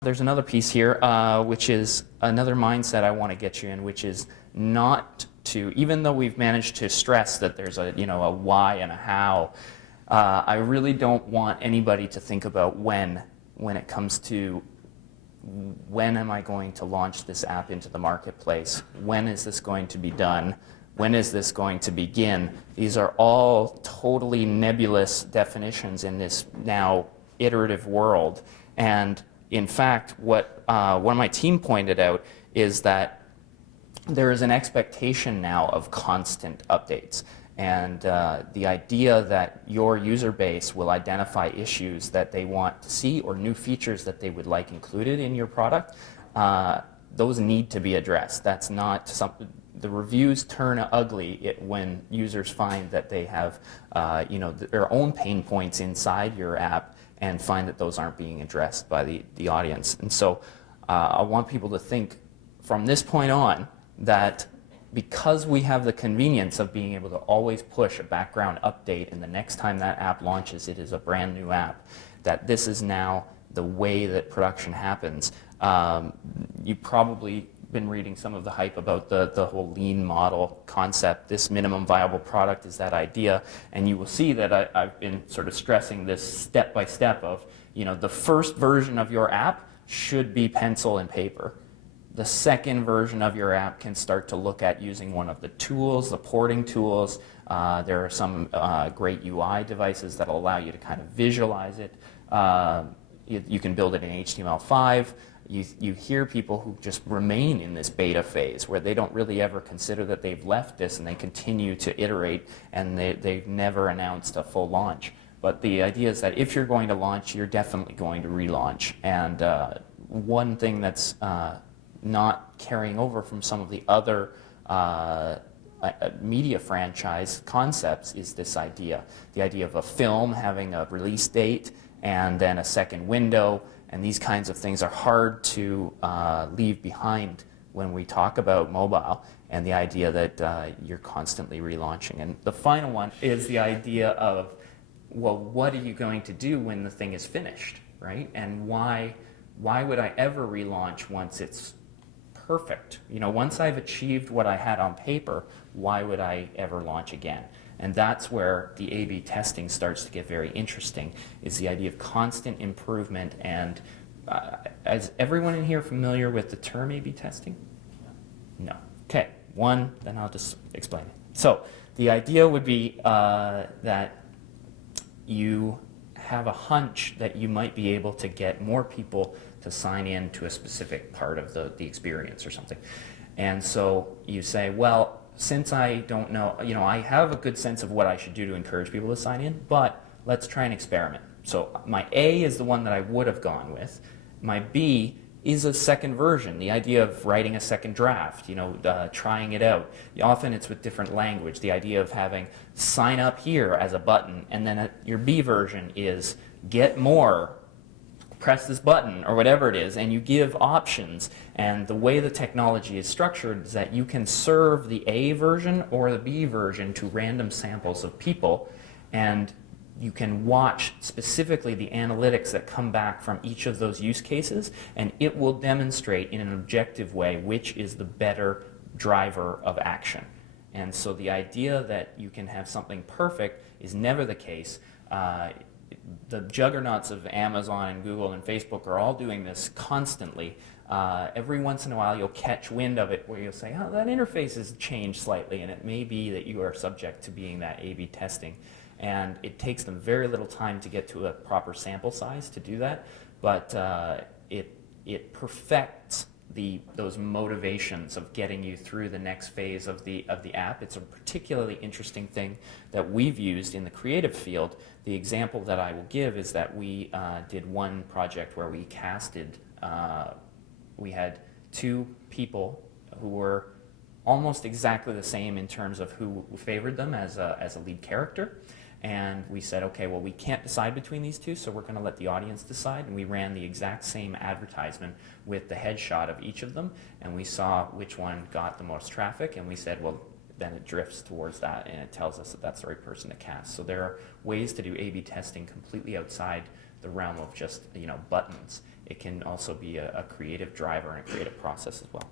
There's another piece here, which is another mindset I want to get you in, which is not to, even though we've managed to stress that there's a why and a how, I really don't want anybody to think about when it comes to when am I going to launch this app into the marketplace? When is this going to be done? When is this going to begin? These are all totally nebulous definitions in this now iterative world. And in fact, what one of my team pointed out is that there is an expectation now of constant updates. And the idea that your user base will identify issues that they want to see or new features that they would like included in your product, those need to be addressed. That's not something. The reviews turn ugly when users find that they have their own pain points inside your app and find that those aren't being addressed by the audience. And so I want people to think from this point on that because we have the convenience of being able to always push a background update, and the next time that app launches, it is a brand new app, that this is now the way that production happens. You've probably been reading some of the hype about the whole lean model concept. This minimum viable product is that idea, and you will see that I've been sort of stressing this step by step of, the first version of your app should be pencil and paper. The second version of your app can start to look at using one of the tools, the porting tools. There are some great UI devices that will allow you to kind of visualize it. You can build it in HTML5. You hear people who just remain in this beta phase where they don't really ever consider that they've left this, and they continue to iterate, and they've never announced a full launch. But the idea is that if you're going to launch, you're definitely going to relaunch. And one thing that's not carrying over from some of the other media franchise concepts is this idea. The idea of a film having a release date and then a second window, and these kinds of things are hard to leave behind when we talk about mobile, and the idea that you're constantly relaunching. And the final one is the idea of, well, what are you going to do when the thing is finished, right? And why would I ever relaunch once it's perfect? Once I've achieved what I had on paper, why would I ever launch again? And that's where the A/B testing starts to get very interesting, is the idea of constant improvement. And is everyone in here familiar with the term A/B testing? No. Okay, then I'll just explain it. So the idea would be that you have a hunch that you might be able to get more people to sign in to a specific part of the experience or something. And so you say, well, since I don't know, I have a good sense of what I should do to encourage people to sign in, but let's try an experiment. So my A is the one that I would have gone with. My B is a second version, the idea of writing a second draft, trying it out. Often it's with different language, the idea of having sign up here as a button, and then your B version is get more, press this button, or whatever it is, and you give options. And the way the technology is structured is that you can serve the A version or the B version to random samples of people, and you can watch specifically the analytics that come back from each of those use cases, and it will demonstrate in an objective way which is the better driver of action. And so the idea that you can have something perfect is never the case. The juggernauts of Amazon and Google and Facebook are all doing this constantly. Every once in a while you'll catch wind of it where you'll say, oh, that interface has changed slightly, and it may be that you are subject to being that A/B testing. And it takes them very little time to get to a proper sample size to do that, but it perfects those motivations of getting you through the next phase of the app. It's a particularly interesting thing that we've used in the creative field. The example that I will give is that we did one project where we casted, we had two people who were almost exactly the same in terms of who favored them as a lead character. And we said, okay, well, we can't decide between these two, so we're going to let the audience decide. And we ran the exact same advertisement with the headshot of each of them, and we saw which one got the most traffic, and we said, well, then it drifts towards that, and it tells us that that's the right person to cast. So there are ways to do A/B testing completely outside the realm of just buttons. It can also be a creative driver and a creative process as well.